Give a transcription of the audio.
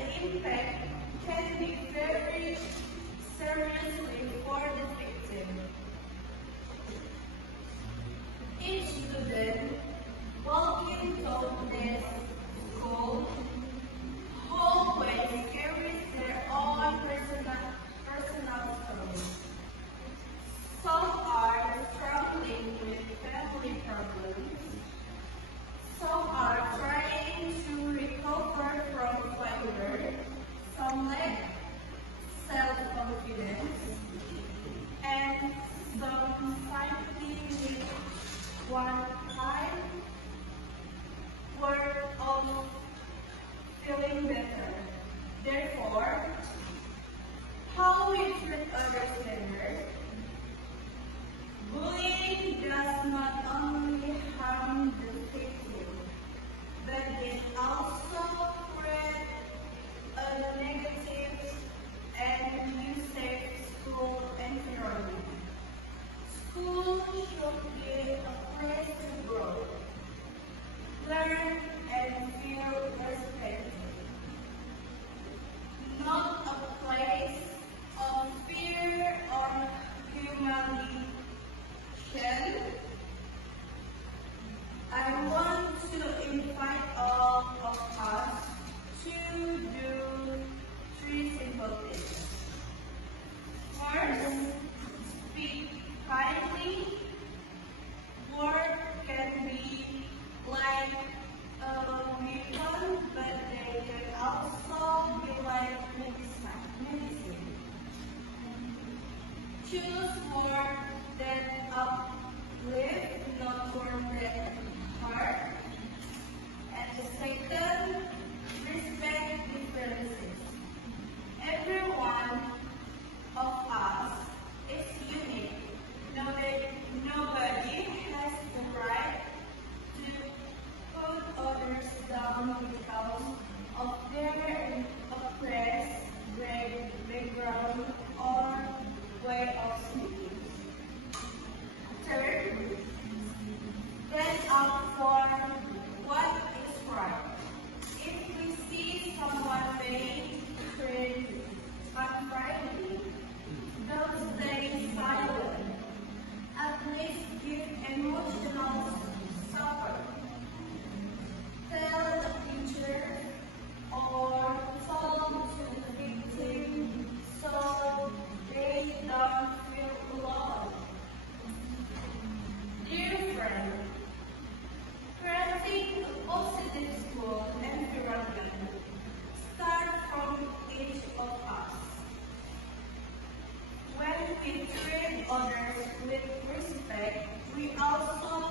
the impact can be very seriously for the victim. Each student walking to this school always carries their own personal stories. Some are struggling with family problems. Some are trying to recover from failure. Some lack self-confidence. And some simply need one time word of feeling better. Therefore, how we treat others better. Bullying does not only harm the victim, but it also creates a negative and unsafe school environment. School should be a place to grow, learn, and feel respected, not a place of fear or humiliation. I want to invite all of us to do three simple things. First, speak kindly. Words can be like a weapon, but they can also be like medicine. Choose words that uplift, not words that hurt. And the second, respect differences. Every one of us is unique. Nobody has the right to put others down because of their oppressed background or way of speaking. Third, stand up for what is right. If we see someone being treated unfairly, don't stay silent. At least give emotional support. Tell the teacher or talk to the victim so they don't feel alone. Dear friend, creating a positive school environment starts from each of us. When we treat others with respect, we also